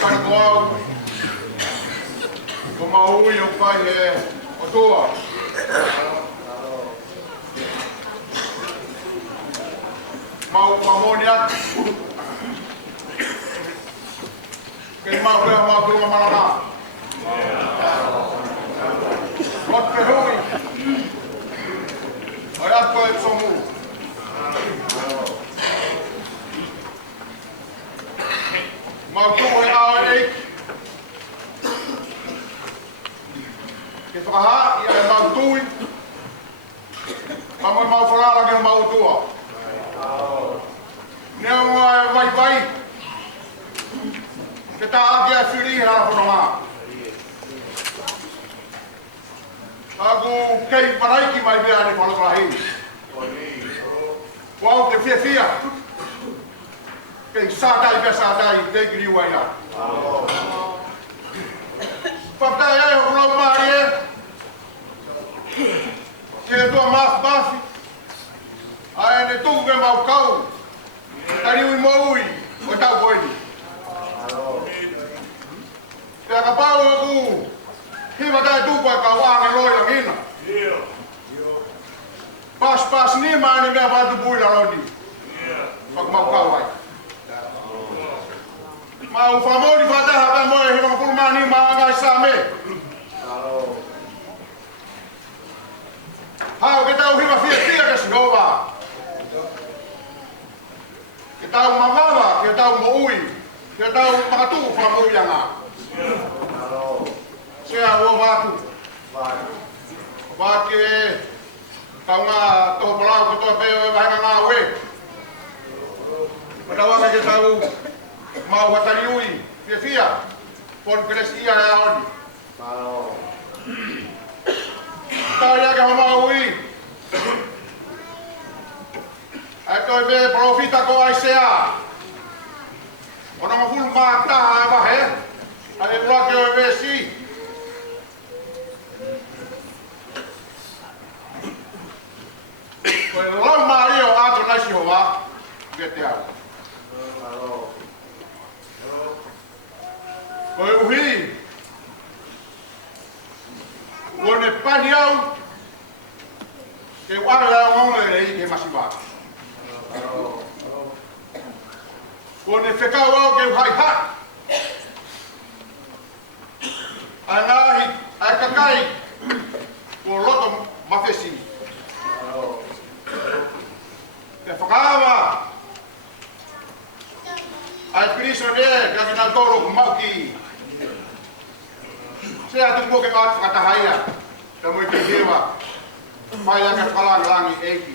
Kanoau. Ko maui o pai e o toa. Mau pamoni atu. Kei mau kea mau kuruma marana. Wat ke hui. Ai atu e somu. Mau tuwe au e eik. Ke whakaha ia e mau tui. Mamoi mau whalala ke mau tua. Nea mua e vai vai. Ke tā ake a whiri hara whanonga. Aku kei paraiki mai bea ne whanonga hei. Wau te fia fia. Kei sātai pia sātai, te kiri waina. Whaptai ai o kulau maari e. Ke tua maaf maafi. Ai ne tungu ke mau kau. Tari ui moui, o tau koeni. Pea ka pau aku. Hiva tai tupa ka waange loila ngina. Pas ni maani mea vatu puila lodi. Pak mau kau ai. Mau famori fataha pa moe hiva kulmani maangai same. Hau ke tau hiva fia ke sinova. Ke tau mamawa, ke tau moui. Ke tau makatu famoi anga. Sea ua watu. Wake kau ngā toho palau ko toa peo e wahenga ngā ue. Padawanga ke tau mau hatari ui, fia. Pon keres ia e aoni. Tau ia ke mamau ui. Ai toi be profita ko ai sea. Ona mafulu mātaha e wahe. Ai e wake o e vesi. Koe lau maari o ato naisi hoa. Vete au. Koe uhi. Kone pani au. Ke wale au ngonga e rei ke masiwatu. Kone whekau au ke uhai hat. Ai ngahi, ai kakai. Ko loto mawhesini. Te whakawa. Ai piriso ne, ka kina toro kumauki. Se atu mo ke ngāt whakatahaia. Te mo i te hewa. Mai ake whakalangi eiki.